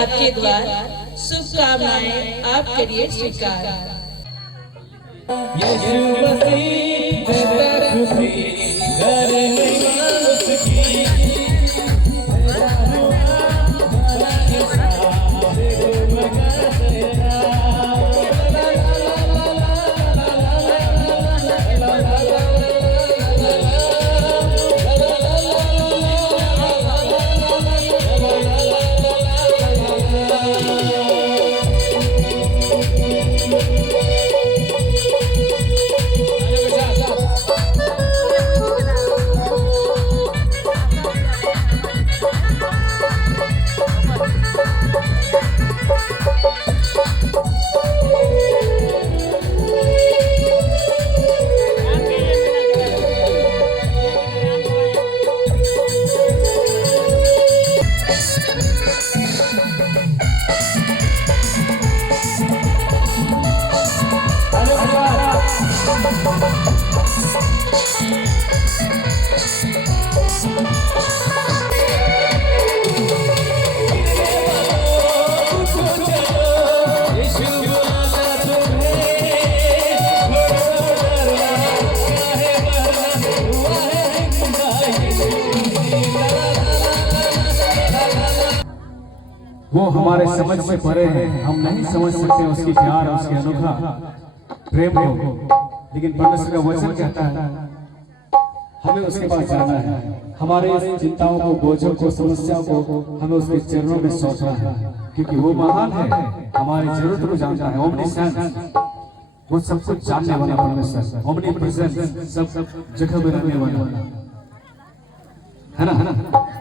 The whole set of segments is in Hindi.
आपके द्वार, शुभकामनाएं आप करिए स्वीकार। यीशु मसीह देता खुशी, घर में उसकी वो हमारे समझ से परे है, हम नहीं समझ सकते उसकी प्यार और उसके अनोखा प्रेम को, लेकिन परमेश्वर का वचन कहता है हमें उसके पास जाना है, हमारे चिंताओं को, बोझों को, समस्याओं को हमें उसके चरणों में सौंपना है, क्योंकि वो महान है, हमारी जरूरत को जानता है, ओमनीसेंस, वो सब कुछ जानने वाला परमेश्वर, ओमनीप्रेजेंट, सब जगह में रहने वाला है ना।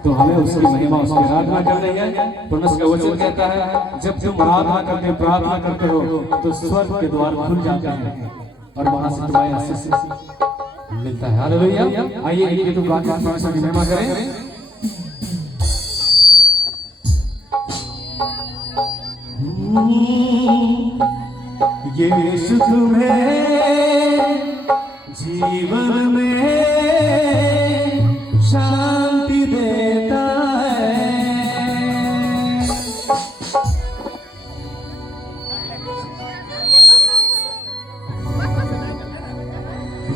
तो हमें उसकी महिमा, उसकी आराधना करनी है। परमेश्वर का वचन कहता है जब तुम आराधना करते, प्रार्थना करते हो तो स्वर्ग के द्वार खुल जाते हैं और वहां से तुम्हें आशीष मिलता है। हालेलुया। आइए एक तो गा के परमेश्वर की महिमा करें। यीशु तुम्हें जीवन में शांति देता है,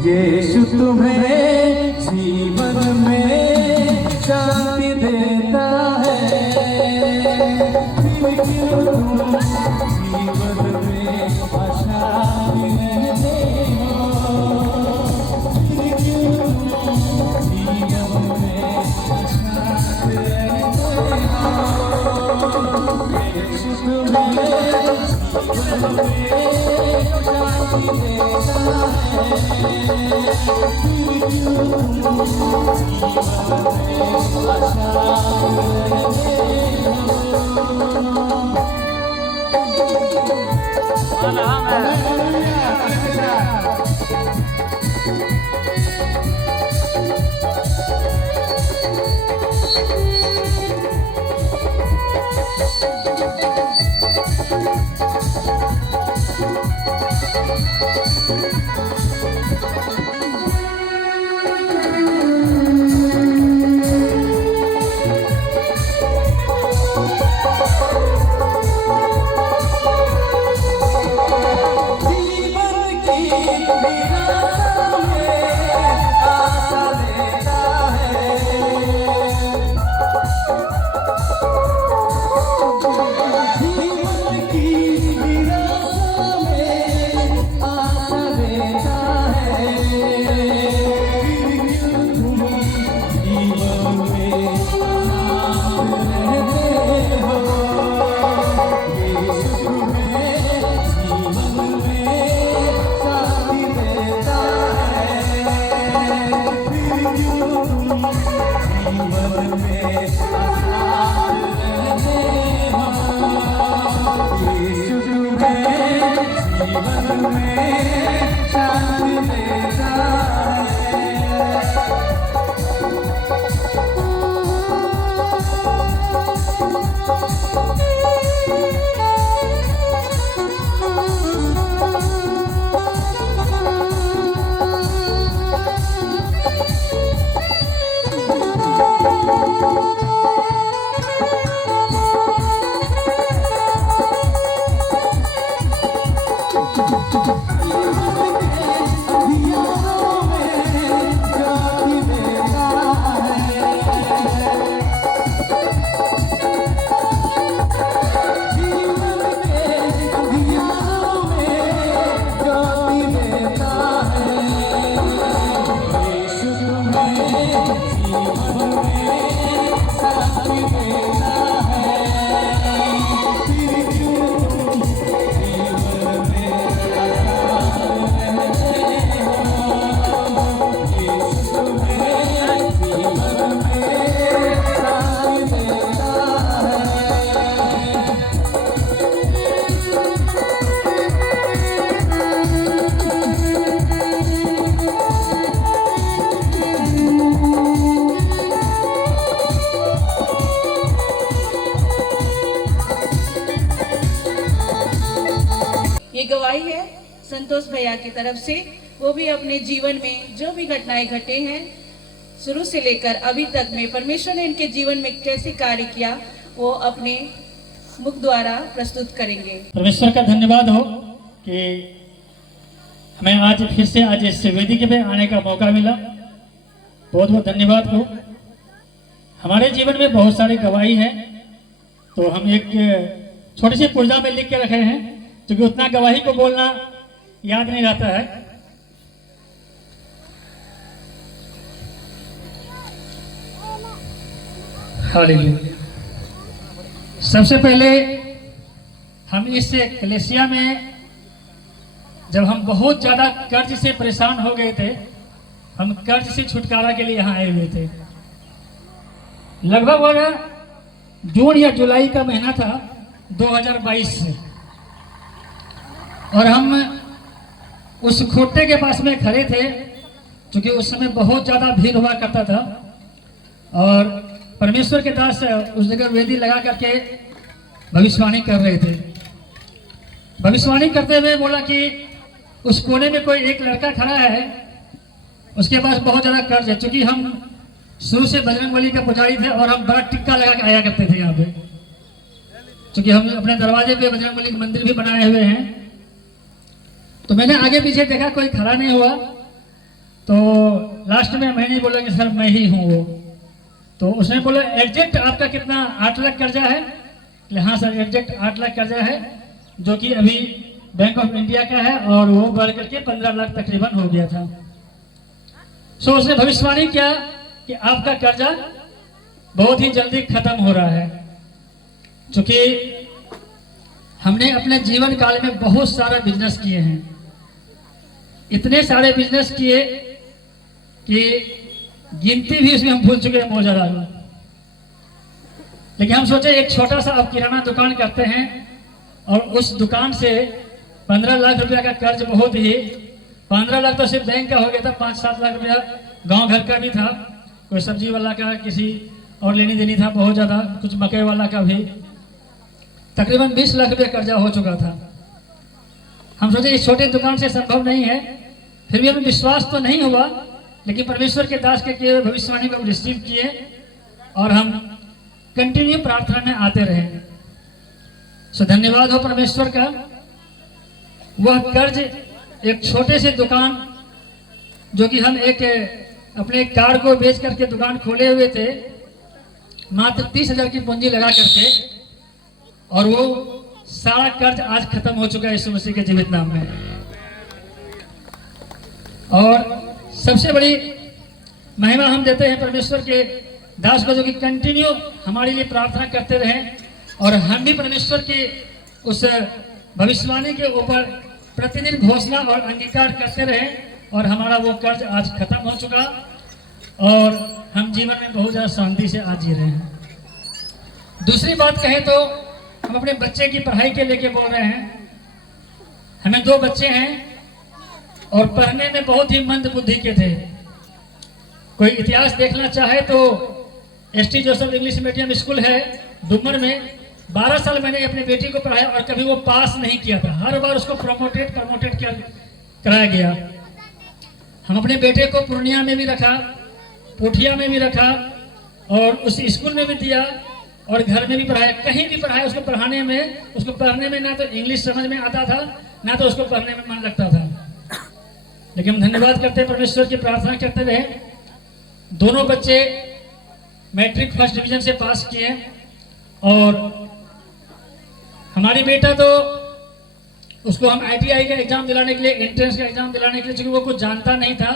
यीशु तुम्हें जीवन में शांति देता है, फिर क्यों तुम जीवन में अशांति रहते हो, फिर क्यों जीवन में अशांति रहते हो, यीशु तुम्हें जीवन में शांति देता ये गवाही है संतोष भैया की तरफ से। वो भी अपने जीवन में जो भी घटनाएं घटे हैं शुरू से लेकर अभी तक में परमेश्वर ने इनके जीवन में कैसे कार्य किया वो अपने मुख द्वारा प्रस्तुत करेंगे। परमेश्वर का धन्यवाद हो कि हमें आज फिर से आज इस वेदिका पे आने का मौका मिला। बहुत बहुत धन्यवाद हो। हमारे जीवन में बहुत सारी गवाही है, तो हम एक छोटी सी पुर्जा में लिख के रखे हैं, क्योंकि उतना गवाही को बोलना याद नहीं रहता है। हालेलुया। सबसे पहले हम इस कलेसिया में जब हम बहुत ज़्यादा कर्ज से परेशान हो गए थे, हम कर्ज से छुटकारा के लिए यहाँ आए हुए थे। लगभग वाला जून या जुलाई का महीना था 2022 से, और हम उस खोटे के पास में खड़े थे, क्योंकि उस समय बहुत ज़्यादा भीड़ हुआ करता था। और परमेश्वर के दास उस जगह वेदी लगा करके भविष्यवाणी कर रहे थे। भविष्यवाणी करते हुए बोला कि उस कोने में कोई एक लड़का खड़ा है, उसके पास बहुत ज़्यादा कर्ज है। क्योंकि हम शुरू से बजरंगबली का पुजारी थे और हम बड़ा टिक्का लगा के आया करते थे यहाँ पे, क्योंकि हम अपने दरवाजे पे बजरंगबली का मंदिर भी बनाए हुए हैं। तो मैंने आगे पीछे देखा, कोई खड़ा नहीं हुआ। तो लास्ट में मैंने बोला कि सर मैं ही हूँ वो। तो उसने बोला एग्जैक्ट आपका कितना 8 लाख कर्जा है? हाँ सर एग्जैक्ट 8 लाख कर्जा है, जो कि अभी बैंक ऑफ इंडिया का है, और वो बढ़ करके 15 लाख तकरीबन हो गया था। सो उसने भविष्यवाणी किया कि आपका कर्जा बहुत ही जल्दी खत्म हो रहा है। क्योंकि हमने अपने जीवन काल में बहुत सारा बिजनेस किए हैं, इतने सारे बिजनेस किए कि गिनती भी उसमें हम भूल चुके हैं बहुत ज्यादा। लेकिन हम सोचे एक छोटा सा अब किराना दुकान करते हैं, और उस दुकान से 15 लाख रुपया का कर्ज, बहुत ही 15 लाख तो सिर्फ बैंक का हो गया था, 5-7 लाख रुपया गांव घर का भी था, कोई सब्जी वाला का किसी और लेनी देनी था बहुत ज़्यादा, कुछ मकई वाला का भी, तकरीबन 20 लाख रुपया कर्जा हो चुका था। हम सोचे इस छोटे दुकान से संभव नहीं है, फिर भी हमें विश्वास तो नहीं हुआ, लेकिन परमेश्वर के दास के किए भविष्यवाणी को हम रिसीव किए और हम कंटिन्यू प्रार्थना में आते रहे। सो धन्यवाद हो परमेश्वर का। वह कर्ज एक छोटे से दुकान, जो कि हम एक अपने कार को बेच करके दुकान खोले हुए थे, मात्र 30,000 की पूंजी लगा करके, और वो सारा कर्ज आज खत्म हो चुका है यीशु मसीह के जीवित नाम में। और सबसे बड़ी महिमा हम देते हैं परमेश्वर के दास को, जो कि कंटिन्यू हमारे लिए प्रार्थना करते रहे, और हम भी परमेश्वर के उस भविष्यवाणी के ऊपर प्रतिदिन घोषणा और अंगीकार करते रहे, और हमारा वो कर्ज आज खत्म हो चुका, और हम जीवन में बहुत ज़्यादा शांति से आज जी रहे हैं। दूसरी बात कहें तो हम अपने बच्चे की पढ़ाई के लेके बोल रहे हैं। हमें 2 बच्चे हैं, और पढ़ने में बहुत ही मंद बुद्धि के थे। कोई इतिहास देखना चाहे तो ST Joseph English medium school है डुमर में, 12 साल मैंने अपनी बेटी को पढ़ाया, और कभी वो पास नहीं किया था। हर बार उसको प्रमोटेड कराया गया। हम अपने बेटे को पूर्णिया में भी रखा, पोठिया में भी रखा, और उस स्कूल में भी दिया, और घर में भी पढ़ाया, कहीं भी पढ़ाया। उसको पढ़ने में ना तो इंग्लिश समझ में आता था, ना तो उसको पढ़ने में मन लगता था। लेकिन हम धन्यवाद करते हैं, परमेश्वर की प्रार्थना करते रहे। दोनों बच्चे मैट्रिक फर्स्ट डिवीजन से पास किए, और हमारी बेटा तो उसको हम ITI का एग्जाम दिलाने के लिए, एंट्रेंस का एग्जाम दिलाने के लिए, क्योंकि वो कुछ जानता नहीं था,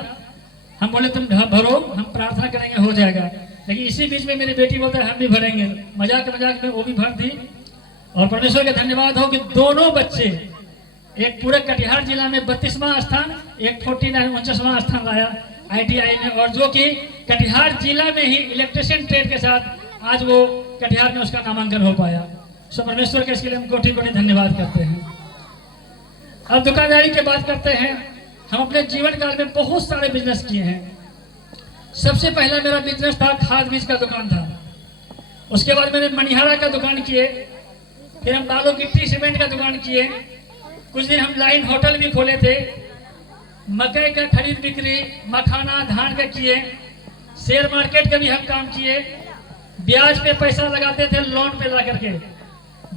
हम बोले तुम भरो, हम प्रार्थना करेंगे हो जाएगा। लेकिन इसी बीच में मेरी बेटी बोलता है हम भी भरेंगे, मजाक में वो भी भर दी। और परमेश्वर का धन्यवाद हो कि दोनों बच्चे, एक पूरे कटिहार जिला में 32वां स्थान, एक 49वां स्थान लाया ITI में, और जो कि कटिहार जिला में ही इलेक्ट्रिशियन ट्रेड के साथ आज वो कटिहार में उसका नामांकन हो पाया। सो परमेश्वर के इसके लिए हम कोटि कोटि धन्यवाद करते हैं। अब दुकानदारी की बात करते हैं। हम अपने जीवन काल में बहुत सारे बिजनेस किए हैं। सबसे पहला मेरा बिजनेस था खाद बीज का दुकान था, उसके बाद मैंने मनिहारा का दुकान किए, फिर हम बालू गिट्टी सीमेंट का दुकान किए, कुछ दिन हम लाइन होटल भी खोले थे, मकई का खरीद बिक्री, मखाना, धान का किए, शेयर मार्केट का भी हम काम किए, ब्याज पे पैसा लगाते थे लोन पे ला करके,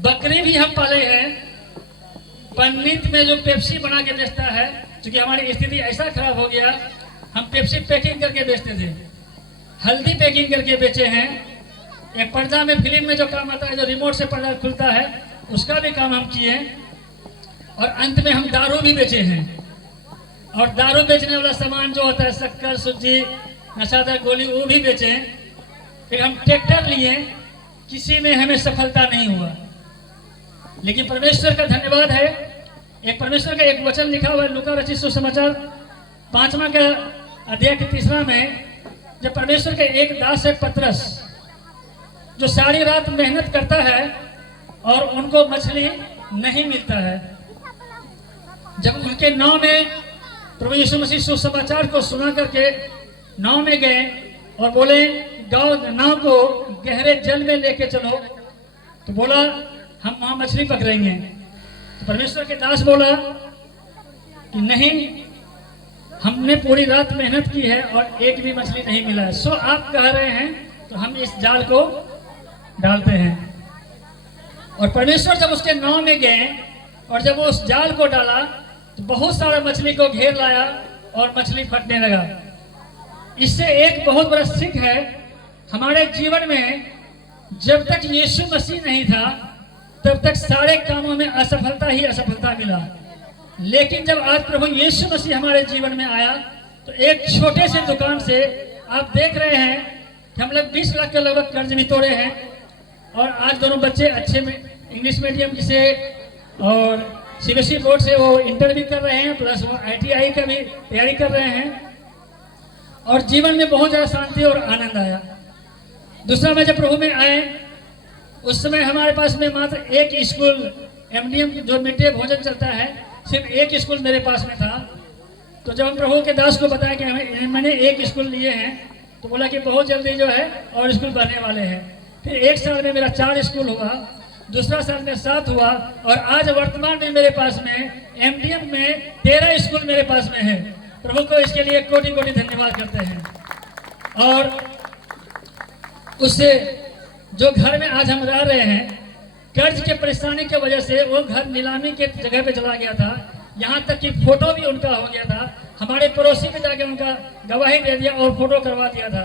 बकरी भी हम पाले हैं। पन्नीत में जो पेप्सी बना के बेचता है, क्योंकि हमारी स्थिति ऐसा खराब हो गया, हम पेप्सी पैकिंग करके बेचते थे, हल्दी पैकिंग करके बेचे हैं। एक पर्दा में फिल्म में जो काम आता है, जो रिमोट से पर्दा खुलता है, उसका भी काम हम किए। और अंत में हम दारू भी बेचे हैं। और दारू बेचने वाला सामान जो होता है, शक्कर, सूजी, नशादार गोली, वो भी बेचे। फिर हम ट्रैक्टर लिए, किसी में हमें सफलता नहीं हुआ, लेकिन परमेश्वर का धन्यवाद है। एक परमेश्वर का एक वचन लिखा हुआ है लूका रचित सुसमाचार 5वां का अध्याय के 3 में, जब परमेश्वर के एक दास है पतरस, जो सारी रात मेहनत करता है और उनको मछली नहीं मिलता है। जब उनके नाव में प्रभु यीशु मसीह सुसमाचार को सुना करके नाव में गए और बोले नाव को गहरे जल में लेके चलो, तो बोला हम वहां मछली पकड़ेंगे। तो परमेश्वर के दास बोला कि नहीं, हमने पूरी रात मेहनत की है और एक भी मछली नहीं मिला है, सो आप कह रहे हैं तो हम इस जाल को डालते हैं। और परमेश्वर जब उसके नाव में गए और जब वो उस जाल को डाला, तो बहुत सारा मछली को घेर लाया और मछली फटने लगा। इससे एक बहुत बड़ा सीख है हमारे जीवन में, जब तक यीशु मसीह नहीं था तब तक सारे कामों में असफलता ही असफलता मिला। लेकिन जब आज प्रभु यीशु मसीह हमारे जीवन में आया, तो एक छोटे से दुकान से आप देख रहे हैं कि हम लोग 20 लाख के लगभग कर्ज भी तोड़े हैं। और आज दोनों बच्चे अच्छे में इंग्लिश मीडियम से और सीबीएसई बोर्ड से वो इंटर भी कर रहे हैं, प्लस वो ITI का भी तैयारी कर रहे हैं। और जीवन में बहुत ज़्यादा शांति और आनंद आया। दूसरा, मैं जब प्रभु में आए उस समय हमारे पास में मात्र एक स्कूल, MDM जो मिड डे भोजन चलता है, सिर्फ एक स्कूल मेरे पास में था। तो जब हम प्रभु के दास को बताया कि मैंने एक स्कूल लिए हैं, तो बोला कि बहुत जल्दी जो है और स्कूल बनने वाले हैं। फिर एक साल में मेरा 4 स्कूल हुआ, दूसरा साल में 7 हुआ, और आज वर्तमान में मेरे पास में MDM में 13 स्कूल मेरे पास में है। प्रभु को इसके लिए कोटि कोटि धन्यवाद करते हैं। और उससे जो घर में आज हम रह रहे हैं, कर्ज के परेशानी की वजह से वो घर नीलामी के जगह पे चला गया था, यहाँ तक कि फोटो भी उनका हो गया था। हमारे पड़ोसी में जाके उनका गवाही दे दिया और फोटो करवा दिया था।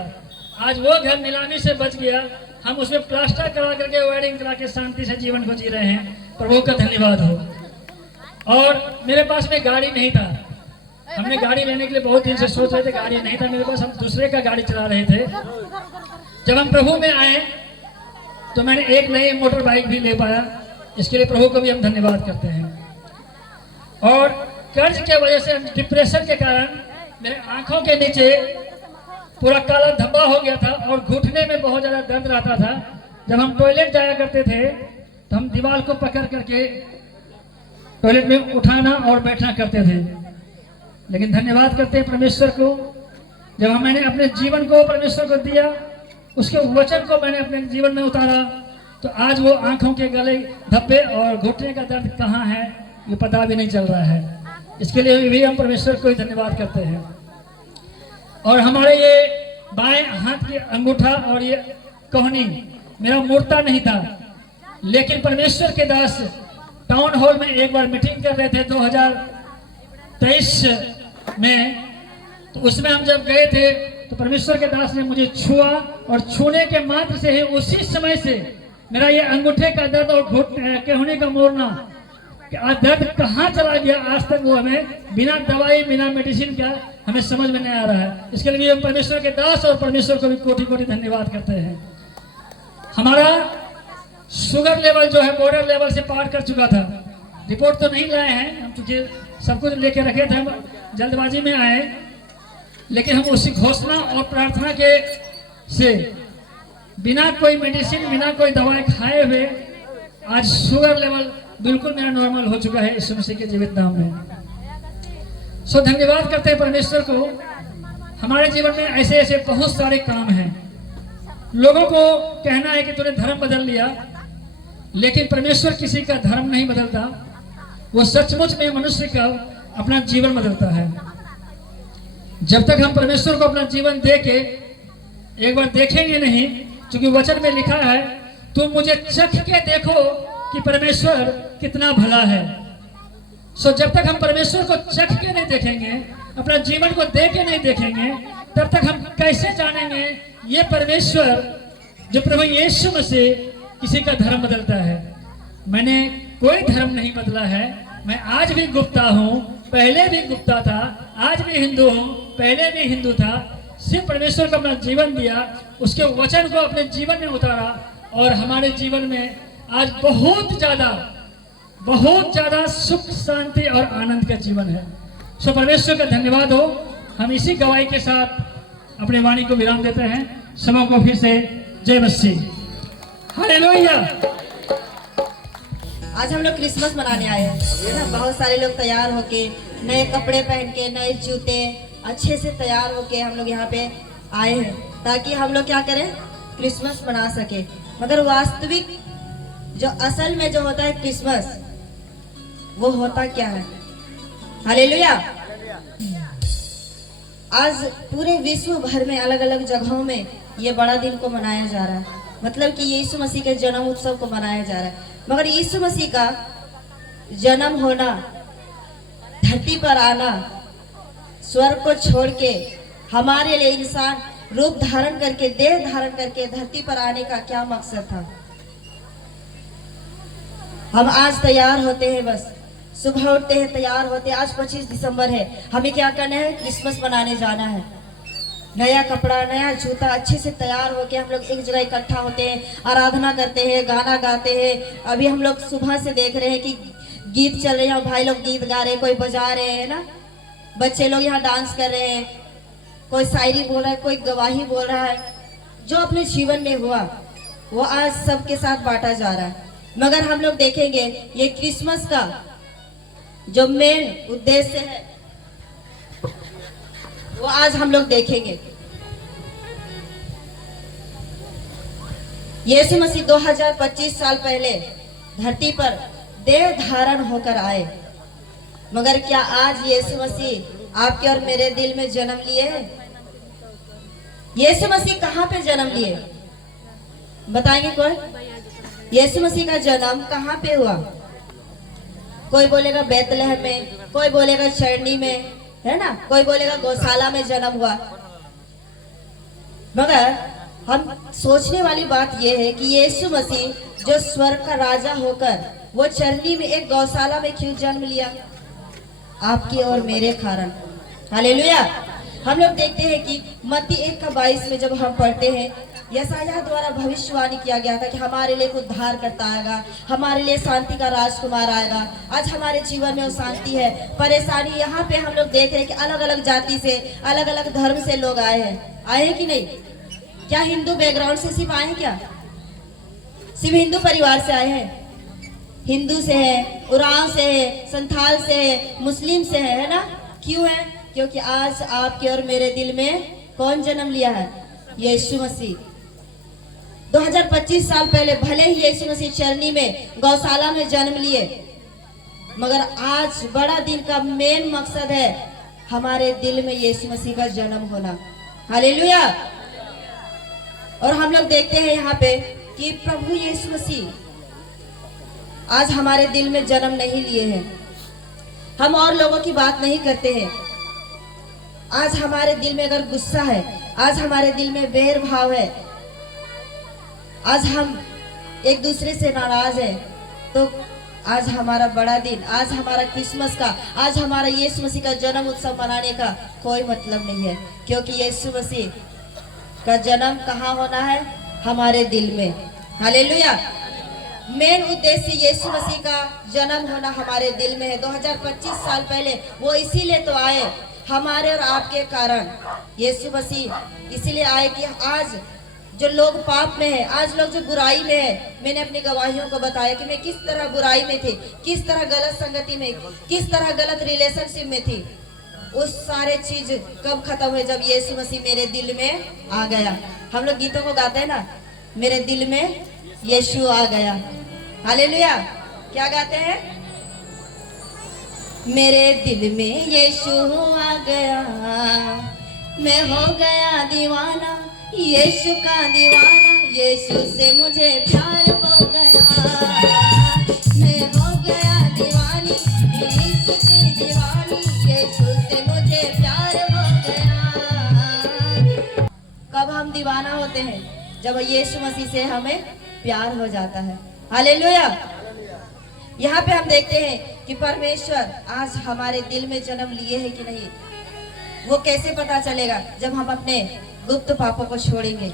आज वो घर नीलामी से बच गया, हम उसमें प्लास्टर करा करके वायरिंग करा के शांति से जीवन को जी रहे हैं। प्रभु का धन्यवाद हो। और मेरे पास में गाड़ी नहीं था, हमने गाड़ी लेने के लिए बहुत दिन से सोच रहे थे, गाड़ी नहीं था मेरे पास, हम दूसरे का गाड़ी चला रहे थे। जब हम प्रभु में आए तो मैंने एक नई मोटर बाइक भी ले पाया, इसके लिए प्रभु को भी हम धन्यवाद करते हैं। और कर्ज के वजह से, डिप्रेशन के कारण मेरे आंखों के नीचे पूरा काला धब्बा हो गया था और घुटने में बहुत ज़्यादा दर्द रहता था। जब हम टॉयलेट जाया करते थे तो हम दीवार को पकड़ करके टॉयलेट में उठाना और बैठना करते थे। लेकिन धन्यवाद करते हैं परमेश्वर को, जब मैंने अपने जीवन को परमेश्वर को दिया, उसके वचन को मैंने अपने जीवन में उतारा, तो आज वो आंखों के गले धब्बे और घुटने का दर्द कहाँ है ये पता भी नहीं चल रहा है। इसके लिए भी हम परमेश्वर को ही धन्यवाद करते हैं। और हमारे ये बाएं हाथ की अंगूठा और ये कोहनी मेरा मुड़ता नहीं था, लेकिन परमेश्वर के दास टाउन हॉल में एक बार मीटिंग कर रहे थे 2023 में, तो उसमें हम जब गए थे तो परमेश्वर के दास ने मुझे छुआ, और छूने के मात्र से ही उसी समय से मेरा ये अंगूठे का दर्द और कोहनी का मोड़ना, दर्द कहाँ चला गया आज तक वो हमें बिना दवाई बिना मेडिसिन का हमें समझ में नहीं आ रहा है। इसके लिए हम परमेश्वर के दास और परमेश्वर को भी कोटि कोटि धन्यवाद करते हैं। हमारा शुगर लेवल जो है बॉर्डर लेवल से पार कर चुका था। रिपोर्ट तो नहीं लाए हैं, हम तुझे सब कुछ लेके रखे थे, हम जल्दबाजी में आए, लेकिन हम उसी घोषणा और प्रार्थना के से बिना कोई मेडिसिन बिना कोई दवाई खाए हुए आज शुगर लेवल बिल्कुल मेरा नॉर्मल हो चुका है यीशु मसीह के जीवित नाम में। सो धन्यवाद करते हैं परमेश्वर को। हमारे जीवन में ऐसे ऐसे बहुत सारे काम हैं। लोगों को कहना है कि तूने धर्म बदल लिया, लेकिन परमेश्वर किसी का धर्म नहीं बदलता। वो सचमुच में मनुष्य का अपना जीवन बदलता है। जब तक हम परमेश्वर को अपना जीवन दे के एक बार देखेंगे नहीं, क्योंकि वचन में लिखा है तुम मुझे चख के देखो कि परमेश्वर कितना भला है। सो जब तक हम परमेश्वर को चख के नहीं देखेंगे, अपना जीवन को दे के नहीं देखेंगे, तब तक हम कैसे जानेंगे ये परमेश्वर जो प्रभु यीशु मसीह किसी का धर्म बदलता है। मैंने कोई धर्म नहीं बदला है, मैं आज भी गुप्ता हूँ, पहले भी गुप्ता था, आज भी हिंदू हूँ, पहले भी हिंदू था। सिर्फ परमेश्वर को अपना जीवन दिया, उसके वचन को अपने जीवन में उतारा और हमारे जीवन में आज बहुत ज्यादा सुख शांति और आनंद का जीवन है। सो परमेश्वर का धन्यवाद हो। हम इसी गवाही के साथ अपने वाणी को विराम देते हैं। सभा को फिर से जय मसीह, हालेलुया। आज हम लोग क्रिसमस मनाने आए हैं ना। बहुत सारे लोग तैयार होके, नए कपड़े पहन के, नए जूते, अच्छे से तैयार होके हम लोग यहाँ पे आए हैं ताकि हम लोग क्या करें, क्रिसमस मना सके। मगर वास्तविक जो असल में जो होता है क्रिसमस, वो होता क्या है? हालेलुया। आज पूरे विश्व भर में अलग अलग जगहों में ये बड़ा दिन को मनाया जा रहा है, मतलब कि यीशु मसीह के जन्म उत्सव को मनाया जा रहा है। मगर यीशु मसीह का जन्म होना, धरती पर आना, स्वर्ग को छोड़ के हमारे लिए इंसान रूप धारण करके, देह धारण करके धरती पर आने का क्या मकसद था? हम आज तैयार होते हैं, बस सुबह उठते हैं, तैयार होते हैं। आज 25 दिसंबर है, हमें क्या करना है? क्रिसमस मनाने जाना है। नया कपड़ा, नया जूता, अच्छे से तैयार होके हम लोग एक जगह इकट्ठा होते हैं, आराधना करते हैं, गाना गाते हैं। अभी हम लोग सुबह से देख रहे हैं कि गीत चल रहे हैं, भाई लोग गीत गा रहे हैं, कोई बजा रहे हैं ना, बच्चे लोग यहाँ डांस कर रहे हैं, कोई शायरी बोल रहा है, कोई गवाही बोल रहा है। जो अपने जीवन में हुआ वो आज सबके साथ बांटा जा रहा है। मगर हम लोग देखेंगे ये क्रिसमस का जो मेन उद्देश्य है वो आज हम लोग देखेंगे। यीशु मसीह 2025 साल पहले धरती पर देह धारण होकर आए। मगर क्या आज यीशु मसीह आपके और मेरे दिल में जन्म लिए हैं? यीशु मसीह कहाँ पे जन्म लिए, बताएंगे कोई? यीशु मसीह का जन्म कहाँ पे हुआ? कोई बोलेगा बैतलहम में, कोई बोलेगा चरनी में, है ना, कोई बोलेगा गौशाला में जन्म हुआ। मगर हम सोचने वाली बात यह है कि यीशु मसीह जो स्वर्ग का राजा होकर वो चरनी में एक गौशाला में क्यों जन्म लिया? आपके और मेरे कारण। हालेलुया। हम लोग देखते हैं कि मत्ती 1:22 में जब हम पढ़ते हैं, यशायाह द्वारा भविष्यवाणी किया गया था कि हमारे लिए उद्धार करता आएगा, हमारे लिए शांति का राजकुमार आएगा। आज हमारे जीवन में वो शांति है। परेशानी यहाँ पे हम लोग देख रहे हैं कि अलग अलग जाति से, अलग अलग धर्म से लोग आए हैं। आए हैं कि नहीं? क्या हिंदू बैकग्राउंड से सिर्फ आए हैं? क्या सिर्फ हिंदू परिवार से आए हैं? हिंदू से है, उरांव से है, संथाल से है, मुस्लिम से है ना? क्यों है? क्योंकि आज आपके और मेरे दिल में कौन जन्म लिया है? यीशु मसीह। 2025 साल पहले भले ही यीशु मसीह चरनी में गौशाला में जन्म लिए, मगर आज बड़ा दिन का मेन मकसद है हमारे दिल में यीशु मसीह का जन्म होना। हालेलुया। और हम लोग देखते हैं यहाँ पे कि प्रभु यीशु मसीह आज हमारे दिल में जन्म नहीं लिए हैं। हम और लोगों की बात नहीं करते हैं। आज हमारे दिल में अगर गुस्सा है, आज हमारे दिल में बैर भाव है, आज हम एक दूसरे से नाराज हैं, तो आज हमारा बड़ा दिन, आज हमारा क्रिसमस का, आज हमारा यीशु मसीह का जन्म उत्सव मनाने का कोई मतलब नहीं है। क्योंकि यीशु मसीह का जन्म कहाँ होना है? हमारे दिल में। हालेलुया। मेन उद्देश्य यीशु मसीह का जन्म होना हमारे दिल में है। 2025 साल पहले वो इसीलिए तो आए, हमारे और आपके कारण। यीशु मसीह इसीलिए आए कि आज जो लोग पाप में है, आज लोग जो बुराई में है, मैंने अपनी गवाहियों को बताया कि मैं किस तरह बुराई में थी, किस तरह गलत संगति में, किस तरह गलत रिलेशनशिप में थी। उस सारे चीज कब खत्म हुए? जब यीशु मसीह मेरे दिल में आ गया। हम लोग गीतों को गाते हैं ना, मेरे दिल में यीशु आ गया। हालेलुया। क्या गाते हैं? मेरे दिल में यीशु आ गया, मैं हो गया दीवाना, यीशु का दीवाना, यीशु से मुझे प्यार हो गया, मैं हो गया दीवानी, यीशु की दीवानी, यीशु से मुझे प्यार हो गया। कब हम दीवाना होते हैं? जब यीशु मसीह से हमें प्यार हो जाता है। हालेलुया। यहाँ पे हम देखते हैं कि परमेश्वर आज हमारे दिल में जन्म लिए है कि नहीं, वो कैसे पता चलेगा? जब हम अपने गुप्त पापों को छोड़ेंगे।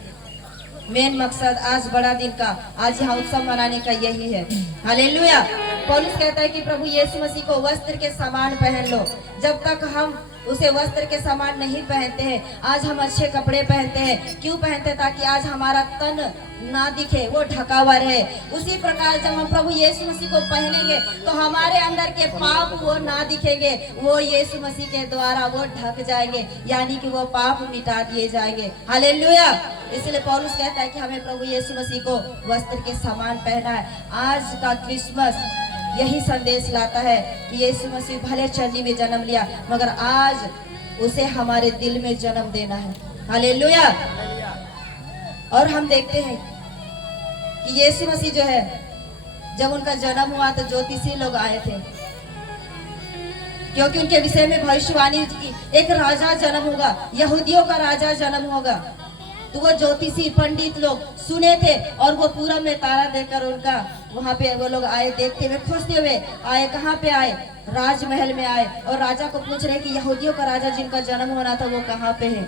मेन मकसद आज बड़ा दिन का, आज यहाँ उत्सव मनाने का यही है। हालेलुया। पौलुस कहता है कि प्रभु यीशु मसीह को वस्त्र के समान पहन लो। जब तक हम उसे वस्त्र के समान नहीं पहनते हैं, आज हम अच्छे कपड़े पहनते हैं, क्यों पहनते हैं? ताकि आज हमारा तन ना दिखे, वो ढका हुआ रहे। उसी प्रकार जब हम प्रभु यीशु मसीह को पहनेंगे तो हमारे अंदर के पाप वो ना दिखेंगे, वो यीशु मसीह के द्वारा वो ढक जाएंगे, यानी कि वो पाप मिटा दिए जाएंगे। हालेलुया। इसलिए पौलुस कहता है कि हमें प्रभु यीशु मसीह को वस्त्र के समान पहना है। आज का क्रिसमस यही संदेश लाता है कि यीशु मसीह भले चरनी में जन्म लिया, मगर आज उसे हमारे दिल में जन्म देना है। हालेलुया। और हम देखते हैं कि यीशु मसीह जो है, जब उनका जन्म हुआ तो ज्योतिषी लोग आए थे, क्योंकि उनके विषय में भविष्यवाणी की एक राजा जन्म होगा, यहूदियों का राजा जन्म होगा। तो वो ज्योतिषी पंडित लोग सुने थे और वो पूरब में तारा देखकर उनका वहां पे वो लोग आए, देखते हुए खोजते हुए आए। कहाँ पे आए? राजमहल में आए और राजा को पूछ रहे कि यहूदियों का राजा जिनका जन्म होना था वो कहाँ पे है?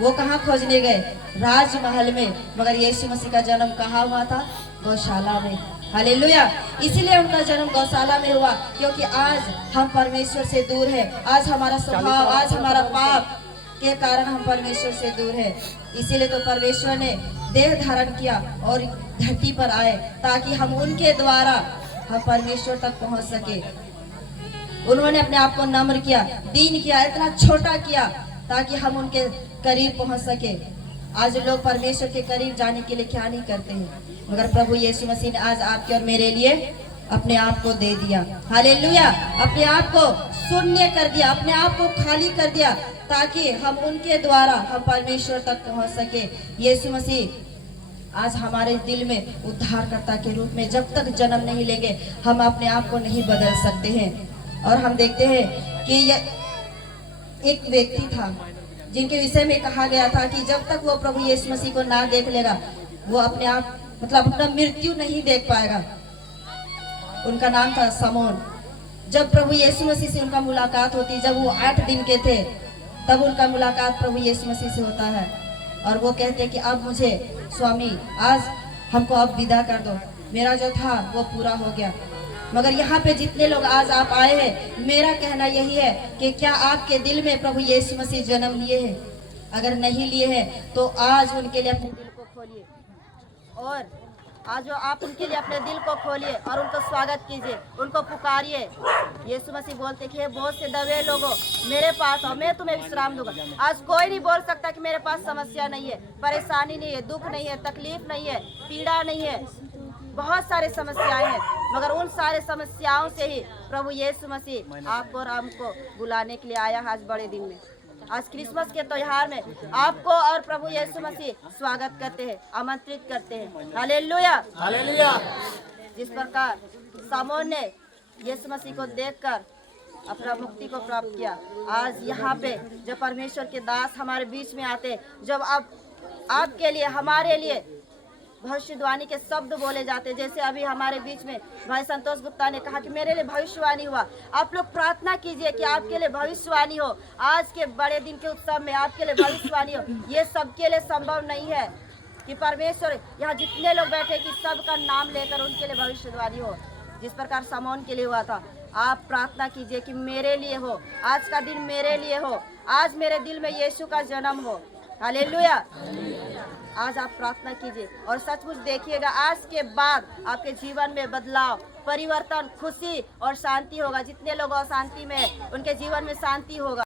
वो कहाँ खोजने गए? राजमहल में। मगर यीशु मसीह का जन्म कहाँ हुआ था? गौशाला में। हालेलुया। इसीलिए उनका जन्म गौशाला में हुआ, क्योंकि आज हम परमेश्वर से दूर है। आज हमारा स्वभाव, आज हमारा पाप के कारण हम परमेश्वर से दूर है। इसीलिए तो परमेश्वर ने देह धारण किया और धरती पर आए, ताकि हम उनके द्वारा हम परमेश्वर तक पहुंच सके। उन्होंने अपने आप को नम्र किया, दीन किया, इतना छोटा किया ताकि हम उनके करीब पहुंच सके। आज लोग परमेश्वर के करीब जाने के लिए क्या नहीं करते हैं, मगर प्रभु यीशु मसीह ने आज आपके और मेरे लिए अपने आप को दे दिया। हालेलुया। अपने आप को शून्य कर दिया, अपने आप को खाली कर दिया, ताकि हम उनके द्वारा हम परमेश्वर तक पहुंच सके। यीशु मसीह आज हमारे दिल में उद्धारकर्ता के रूप में जब तक जन्म नहीं लेंगे, हम अपने आप को नहीं बदल सकते हैं। और हम देखते हैं कि एक व्यक्ति था जिनके विषय में कहा गया था कि जब तक वो प्रभु यीशु मसीह को ना देख लेगा, वो अपने आप मतलब अपना मृत्यु नहीं देख पाएगा। उनका नाम था समौन। जब प्रभु यीशु मसीह से उनका मुलाकात होती, जब वो 8 दिन के थे, तब उनका मुलाकात प्रभु यीशु मसीह से होता है और वो कहते हैं कि अब मुझे स्वामी आज हमको अब विदा कर दो, मेरा जो था वो पूरा हो गया। मगर यहाँ पे जितने लोग आज आप आए हैं, मेरा कहना यही है कि क्या आपके दिल में प्रभु यीशु मसीह जन्म लिए हैं? अगर नहीं लिए हैं तो आज उनके लिए अपने दिल को खोलिए और आज आप उनके लिए अपने दिल को खोलिए और उनको स्वागत कीजिए, उनको पुकारिए। यीशु मसीह बोलते कि बहुत से दबे लोगों मेरे पास आओ, मैं तुम्हें विश्राम दूंगा। आज कोई नहीं बोल सकता कि मेरे पास समस्या नहीं है, परेशानी नहीं है, दुख नहीं है, तकलीफ नहीं है, पीड़ा नहीं है। बहुत सारे समस्याएं हैं, मगर उन सारे समस्याओं से ही प्रभु यीशु मसीह आपको और हमको बुलाने के लिए आया आज बड़े दिन में। आज क्रिसमस के त्योहार में आपको और प्रभु यीशु मसीह स्वागत करते हैं, आमंत्रित करते हैं। हालेलुया। हालेलुया। जिस प्रकार समौन ने यीशु मसीह को देखकर अपना मुक्ति को प्राप्त किया, आज यहाँ पे जब परमेश्वर के दास हमारे बीच में आते, जब अब आपके लिए हमारे लिए भविष्यवाणी के शब्द बोले जाते, जैसे अभी हमारे बीच में भाई संतोष गुप्ता ने कहा कि मेरे लिए भविष्यवाणी हुआ। आप लोग प्रार्थना कीजिए कि आपके लिए भविष्यवाणी हो, आज के बड़े दिन के उत्सव में आपके लिए भविष्यवाणी हो। ये सबके लिए संभव नहीं है कि परमेश्वर यहाँ जितने लोग बैठे कि सबका नाम लेकर उनके लिए भविष्यवाणी हो, जिस प्रकार समौन के लिए हुआ था। आप प्रार्थना कीजिए कि मेरे लिए हो, आज का दिन मेरे लिए हो, आज मेरे दिल में यीशु का जन्म हो। हालेलुया। आज आप प्रार्थना कीजिए और सचमुच देखिएगा, आज के बाद आपके जीवन में बदलाव, परिवर्तन, खुशी और शांति होगा। जितने लोग अशांति में हैं, उनके जीवन में शांति होगा।